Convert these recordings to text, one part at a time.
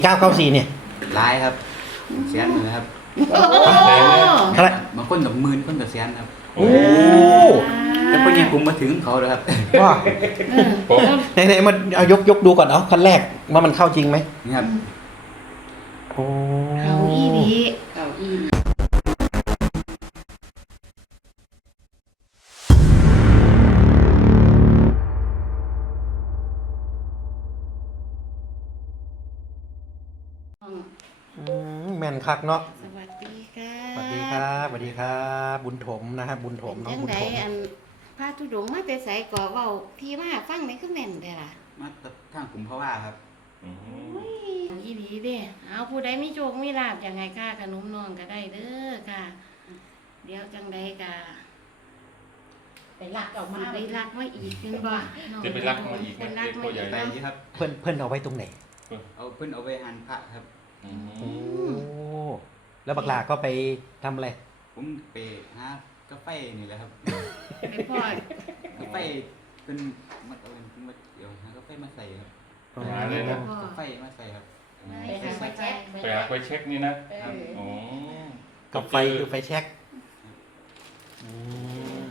994เนี่ยร้ายครับแสนเลยครับอะไรบางคนกับหมื่นคนกับแสนครับโอ้แต่คนยังกลุ่มมาถึงเขาเลยครับว่าผมไหนๆมันเอายกดูก่อนคันแรกว่ามันเข้าจริงไหมนี่ครับโอ้เขาอีดีเก้าอี้แม่นคักเนาะสวัสดีค่ะสวัสดีครับสวัสดีครับบุญถมนะครับบุญถมน้องจังบุญไดถมอันพาทุดงมาแต่ไสก่อเว้าที่มาฟังได้คือแม่นเด้อล่ะมาทางกลุ่มเพราะว่าครับโอ้ยอีดีเด้เอาผู้ใดมีโชคมีลาภจังไงค่าขนมน้องก็ได้เด้อค่ะ เดี๋ยวจังไดก็ไปลักออกมาไปรักมาอีกเป็นบ่น้องจะไปรักมาอีกเป็นนะรักมาพ่อใหญ่อีกไปเนาะนี่ครับเพื่อนเอาไว้ตรงไหนเอาเพิ่นเอาไปหันพระครับโอ้แล้วบักหลาก็ไปทำอะไรผมไปหากาแฟนี่แหละครับไปพ่อกาแฟเป็นมัดเอาเป็นมัดเดี๋ยวหากาแฟมาใส่ครับหาเลยนะพ่อกาแฟมาใส่ครับไปหาไปแจ็คไปหาไปเช็คนี่นะเอออ๋อกับไฟคือไฟแช็กอืม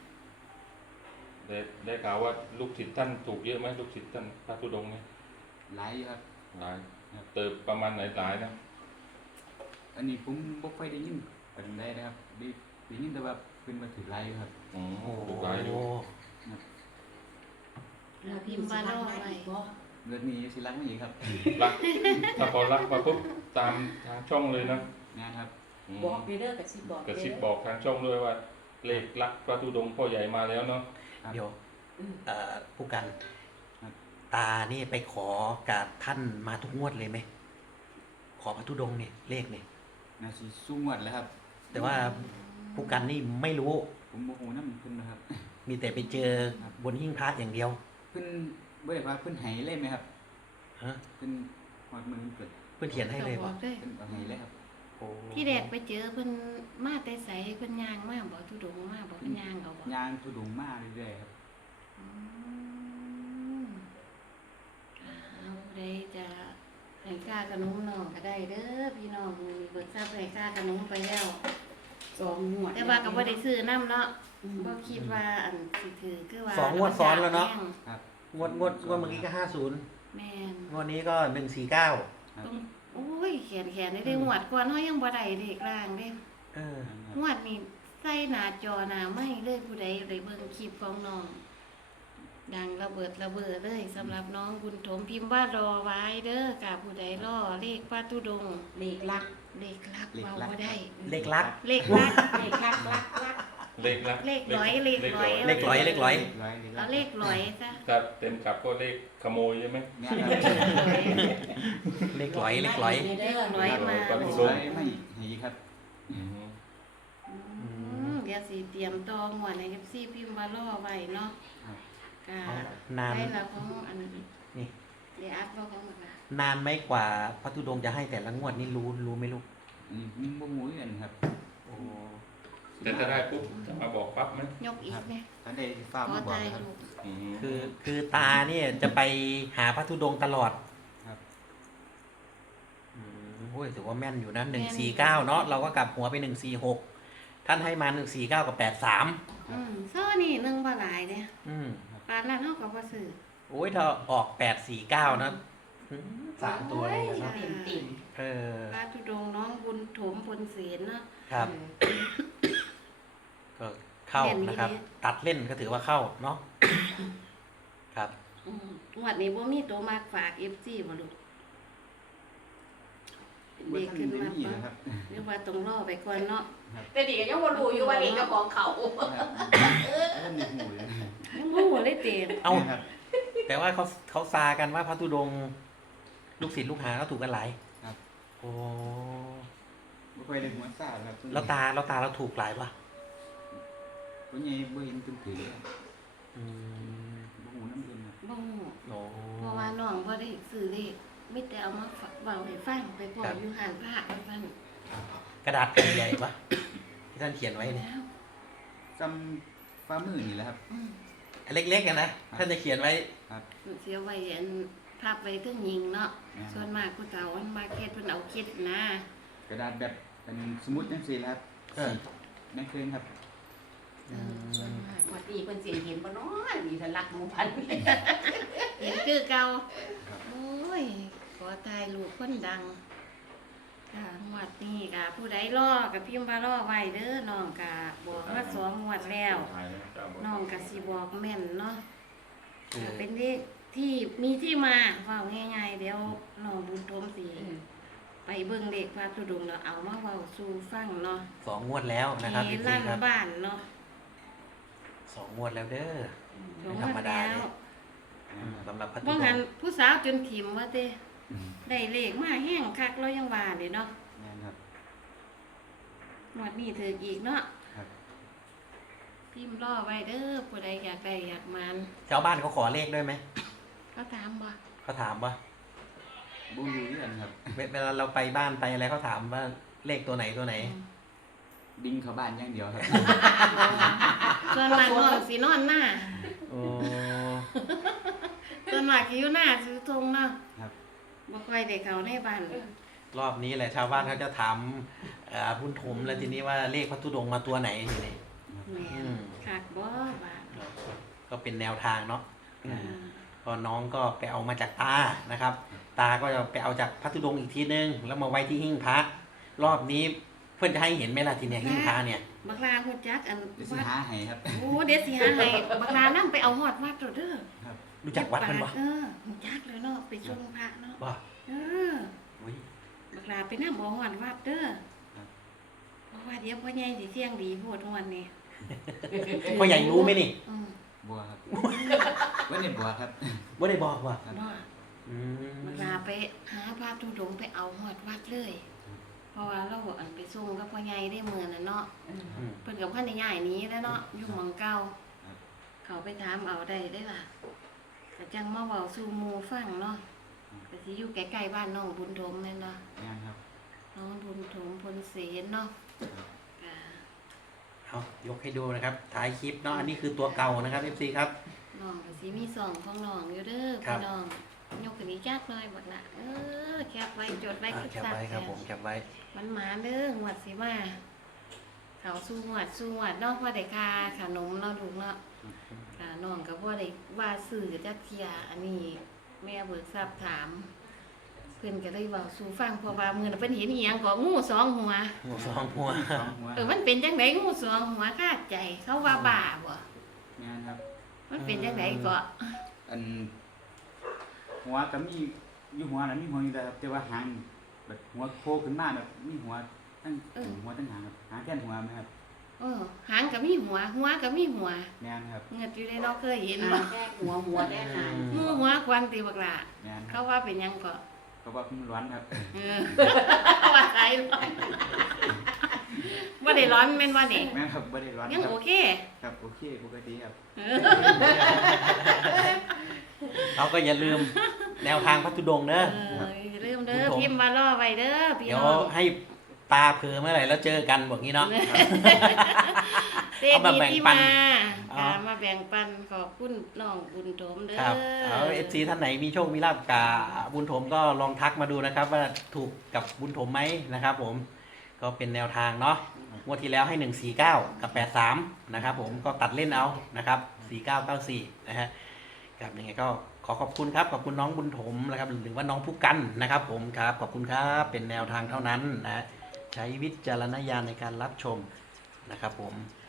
ได้ข่าวว่าลูกศิษย์ท่านถูกเยอะไหมลูกศิษย์ท่านพระธุดงค์เนี่ยหลายอยู่ครับหลายเติบประมาณไหนหลายนะอันนี้ผมบ่ค่อยได้ยินเป็นได้นะครับได้ยินแต่ว่าเพิ่นมาถือไลฟ์ครับอ๋อโอ้ถูกหลายอยู่เราพิมพ์มาล่อไว้เรื่องนี้สิรักไม่อีกครับรักถ้าพอรักมาปุ๊บตามทางช่องเลยนะงานครับอืมบอกเด้อกระซิบบอกกระซิบบอกทางช่องด้วยว่าเลขรักพระธุดงค์พ่อใหญ่มาแล้วเนาะครับเดี๋ยวอืมผู้กันครับตานี่ไปขอกับท่านมาทุกงวดเลยไหมขอพระธุดงค์เนี่ยเลขเนี่ยน่าสิสู้งวดแล้วครับแต่ว่าผู้กันนี่ไม่รู้ผมโมโหน้ำเพิ่นนะครับมีแต่ไปเจอบนหิ้งพระอย่างเดียวเพิ่นบ่ได้ว่าเพิ่นให้เลยไหมครับฮะเพิ่นฮอดมือเพิ่นเพื่อนเขียนให้เลยบวะอกด้วยเพิ่นเอาให้เลยครับโอ้ที่แรกไปเจอเพิ่นมาแต่ไสเพิ่นย่างมาบ่ทุดงมาบ่เพิ่นย่างเอาบ่ยางทุดงมาเรื่อยๆครับอืมเอาใดจะให้ค่าขนมน้องก็ได้เด้อพี่น้องมีเบิกทราบให้ค่าขนมไปแล้วสองหมวดแต่ว่าก็บ่ได้ซื้อน้ำเนาะอืมบ่คิดว่าอันสิถือคือว่าสองงวดซ้อนแล้วเนาะครับงวดเมื่อกี้ก็50 แม่นงวดนี้ก็149 ครับต้องโอ้ยแขนได้งวดก่อนเฮายังบ่ได้เลขล่างเด้เอองวดนี้ใส่หน้าจอหน้าไม้เลยผู้ใดได้เบิ่งคลิปของน้อง ดังระเบิดระเบ้อเลยสำหรับน้องบุญถมพิมพ์ว่ารอไว้เด้อกะผู้ใดรอเลขป้าตุดงค์เลขลักเลขลักเบาบ่ได้เลขลักเลขลักเลขลักลักลักเลขนะเลขร้อยเลขร้อยเลขร้อยเลขร้อยร้อยนี่เอาเลขร้อยซะถ้าเต็มกลับก็เลขขโมยใช่ไหมงานครับเลขร้อยเลขร้อยเด้อร้อยมาปลาทูร้อยไม่ให้ครับอืมเดี๋ยวสิเตรียมตองหัวใน FC พิมพ์ว่ารอไว้เนาะครับค่ะนานได้ละของอันนี้นี่เดี๋ยวอัดบ่ของมันละนานไหมกว่าพระธุดงค์จะให้แต่ละงวดนี่รู้ไหมลูกอันนี้มีบ่ฮู้กันครับโอ้แต่ถ้าได้ปุ๊บจะมาบอกปั๊บไหมยกอีกเนี่ยถ้าได้ฟ้าขอมาบอกตายครับลูกอืมคือตาเนี่ยจะไปหาพระธุดงค์ตลอดครับโอ้ยถือว่าแม่นอยู่นะ149เนาะเราก็กลับหัวไป146ท่านให้มา149กับ83 โซ่นี่หนึงบ่หลายเด้อืมปานนั้นเฮาก็บ่ซื้อโอ้ยถ้าออก849นะ3ตัวเลยเนาะเต็มเต็มเออป้าทุดงค์น้องบุญถมพลเสนเนาะครับ ก็เข้านะครับ ตัดเล่นก็ถือว่าเข้าเนาะ ครับงวดนี้บ่มีตัวมากฝาก FC บ่ลูกบ่เด็กทันขึ้นได้มามีปะนะครับหรือว่าต้องรอไปก่อนเนาะแต่เด็กก็ยังบ่รู้อยู่ว่าเด็กกับของเขาครับท่านมีหูเลยยังบ่ฮู้เลยเต็มเอาครับแต่ว่าเขาซากันว่าพระธุดงค์ลูกศิษย์ลูกหาเขาถูกกันหลายครับโอ้บ่ค่อยได้หัวซาครับแล้วตาเราถูกหลายปะตัวใหญ่บ่เห็นจนถือครับอืมบ่ฮู้น้ำเพิ่นครับบ่ฮู้โอ้เพราะว่าน้องบ่ได้ซื้อเลขมีแต่เอามาเว้าให้ฟังไปพออยู่ห่างพระว่าซั่นกระดาษแผ่นใหญ่ปะที่ท่านเขียนไว้เนี่ยแล้วซ้ำฝ่ามือนี่แหละครับอืมอันเล็กๆกันนะท่านจะเขียนไว้เสียไว้อันพับไว้ถึงยิงเนาะแม่นส่วนมากผู้เฒ่ามันมาเฮ็ดเพิ่นเอาคิดนะกระดาษแบบเป็นสมุดจังซี่แหละครับเออไม่เคยครับส่วนมากหมดดีเพิ่นสิเห็นบ่น้อยมีสลักหมูพันเห็นคือเก่าครับโอ้ยขอถ่ายรูปคนดังค่ะงวดนี้ก็ผู้ใดรอก็พิมพ์ว่ารอไว้เด้อน้องก็บอกว่า2งวดแล้ว น้องก็สิบอกแม่นเนาะก็เป็นเลขที่มีที่มาเว้าง่ายๆเดี๋ยวน้องบุญทมสิไปเบิ่งเลขพระธุดงค์แล้วเอามาเว้าสู่ฟังเนาะ 2 งวดแล้วนะครับที่ FC ลั่นครับบ้านเนาะ 2 งวดแล้วเด้อสองไม่ธรง รวมดดาแล้เลวยสำหรับพัฒบ่นางั้นผู้สาวจนถิ่มว่าเต้อืมได้เลขมาแห้งคักเรายังว่าเด้เนาะแม่นครับงวดนี้ถืออีกเนาะครับพิมพ์รอไว้เด้อผู้ใดอยากได้อยากมันชาวบ้านเขาขอเลขด้วยไหมก็ถามบ่เขาถามว่าบ่รู้เรื่องครับเวลาเราไปบ้านไปอะไรเขาถามว่าเลขตัวไหนตัวไหนดิ้งเข้าบ้านอย่างเดียวครับส่วนมากน้องสินอนหน้าโอ้ส่วนมากสิอยู่หน้าซื้อทงเนาะครับบ่ค่อยได้เข้าในบ้านรอบนี้แหละชาวบ้านเขาจะถามบุญถมแล้วทีนี้ว่าเลขพัทุดงค์มาตัวไหนทีนี้แม่อืมคักบ่บาดก็เป็นแนวทางเนาะอืมก็น้องก็ไปเอามาจากตานะครับ ตาก็จะไปเอาจากพัทุดงค์อีกทีนึง แล้วมาไว้ที่หิ้งพระรอบนี้เพื่อนจะให้เห็นไหมล่ะทีเนี้ยหิ้งพระเนี่ยบักลาฮู้จักอันเดี๋ยวสิวัดหาให้ครับโอ้เดี๋ยวสิหาให้บักลานำไปเอาฮอดวัดเด้อรู้จักวัดมันบ่เออฮู้จักเลยเนาะไปชมพระเนาะบ่เอออุ๊ยบักลาไปนำบ่ฮอดวัดเด้อครับเพราะว่าเดี๋ยวพ่อใหญ่สิเที่ยงดีโพดฮอดนี่พ่อใหญ่รู้ไหมนี่อืมบัวครับว่าเนี่ยบัวครับบ่ได้บอกว่าครับบ่อืมบักลาไปหาพระธุดงค์ไปเอาฮอดวัดเลย เพราะว่าเราอันไปส่งกับพ่อใหญ่ได้มื้อน่ะเนาะอืมเพิ่นกับพ่อในใหญ่หนี้แล้วเนาะอยู่หมองเก่าครับเขาไปถามเอาได้ได้ล่ะก็จังมาเว้าสู่หมู่ฟังเนาะก็สิอยู่ใกล้ๆบ้านน้องบุญถมนั่นเนาะแม่นครับน้องบุญถมพลเสนเนาะก็เอายกให้ดูนะครับถ่ายคลิปเนาะอันนี้คือตัวเก่านะครับ FC ครับน้องก็สิมีสองของน้องอยู่เด้อครัพี่บน้องยกขึ้นอีกจักหน่อยบัดละแคปไว้จดไว้อ่ะคือแคปสัตไว้ว์ครับผมแคปไว้มันหมาเด้องวดสิมาเขาสู้งวดเนาะพ่อได้ค่าขนมเนาะลูกเนาะ ค่ะน้องก็บ่ได้ว่าซื้อจักเที่ยอันนี้แม่เบิกทราบถาม เพิ่นก็เลยเว้าสู่ฟังเพราะว่ามื้อนั้นเพิ่นเห็นอีหยังก็งูสองหัวหัวสองหัวสองหัวมันเป็นจังไดงูสองหัวคาดใจเขาว่าบ้าบ่แม่นครับมันเป็นจังไดก็อันหัวก็มีอยู่หัวน่ะมีหัวอยู่แล้วครับแต่ว่าหางแบบหัวโผล่ขึ้นมาแบบมีหัวทั้งหัวทั้งหางครับหางแท่นหัวไหมครับหางก็มีหัวก็มีหัวแม่นครับเงิดอยู่ในเนาะเคยเห็นอ่าบ่แค่หัวแน่หางงูหัวควันติบักล่ะแม่นคเขารับว่าเป็นหยังก็เพราะว่ามันร้อนครับเออว่าใครร้อนบ่ได้ร้อนแม่นว่านี่แม่นครับบ่ได้ร้อนยังครับโอเคครับโอเคปกติครับเอาก็อย่าลืมแนวทางพัทุดงค์เด้ออย่าลืมเด้อคุณผมพิมพ์มารอไว้เด้อพี่เดี๋ยวน้องให้ตาเผลอเมื่อไหร่แล้วเจอกันบอกงี้เนาะเด็กเอามาดีแบ่งที่ปัมานอ๋อค่ะมาแบ่งปันขอบคุณน้องบุญโถมเด้อครับเอาFC ท่านไหนมีโชคมีลาภกับบุญถมก็ลองทักมาดูนะครับ ว่าถูกกับบุญถมไหมนะครับ ผมก็เป็นแนวทางเนาะงวดที่แล้วให้ 149 กับ 83 นะครับ ผมก็ตัดเล่นเอานะครับ 4994 นะฮะครับยังไงก็ขอขอบคุณครับขอบคุณน้องบุญถมนะครับหรือว่าน้องผู้กันนะครับ ผมครับขอบคุณครับเป็นแนวทางเท่านั้นนะฮะใช้วิจารณญาณในการรับชมนะครับ ผม